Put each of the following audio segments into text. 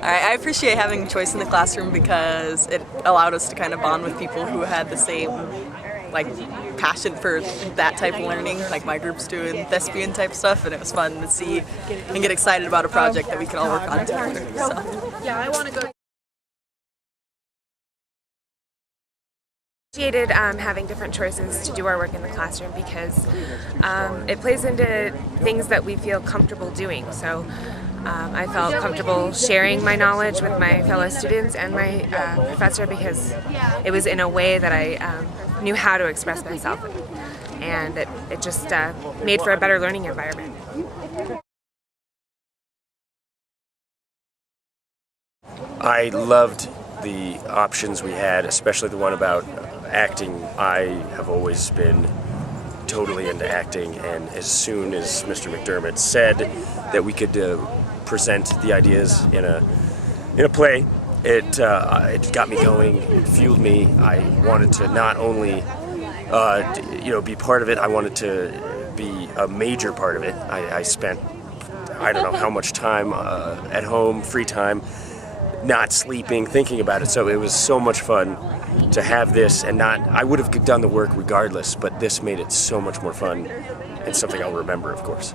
I appreciate having choice in the classroom because it allowed us to kind of bond with people who had the same passion for that type of learning, like my group's doing thespian type stuff, and it was fun to see and get excited about a project that we could all work on together. So. Yeah, I want to go. Appreciated having different choices to do our work in the classroom because it plays into things that we feel comfortable doing. So I felt comfortable sharing my knowledge with my fellow students and my professor because it was in a way that I knew how to express myself, and it just made for a better learning environment. I loved the options we had, especially the one about acting. I have always been totally into acting, and as soon as Mr. McDermott said that we could present the ideas in a play, it got me going. It fueled me. I wanted to not only be part of it. I wanted to be a major part of it. I spent I don't know how much time at home, free time, not sleeping, thinking about it. So it was so much fun to have this, and I would have done the work regardless, but this made it so much more fun and something I'll remember, of course.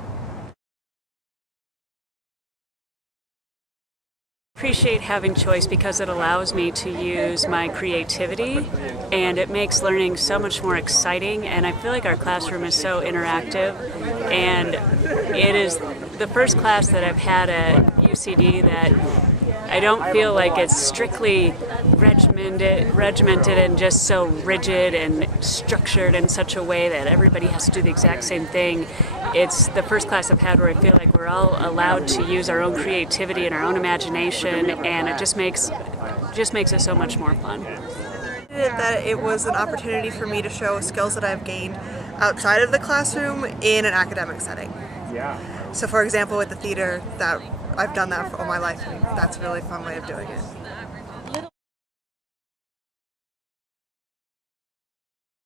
Appreciate having choice because it allows me to use my creativity, and it makes learning so much more exciting. And I feel like our classroom is so interactive, and it is the first class that I've had at UCD that I don't feel like it's strictly regimented and just so rigid and structured in such a way that everybody has to do the exact same thing. It's the first class I've had where I feel like we're all allowed to use our own creativity and our own imagination, and it just makes it so much more fun. That it was an opportunity for me to show skills that I've gained outside of the classroom in an academic setting. So for example, with the theater, that I've done that for all my life, and that's a really fun way of doing it.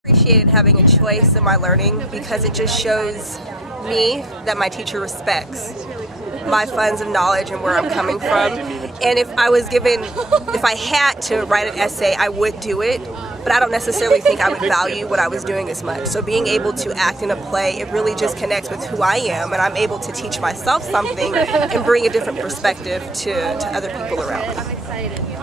Appreciated having a choice in my learning because it just shows me that my teacher respects my funds of knowledge and where I'm coming from. And if I had to write an essay, I would do it, but I don't necessarily think I would value what I was doing as much. So being able to act in a play, it really just connects with who I am, and I'm able to teach myself something and bring a different perspective to other people around me.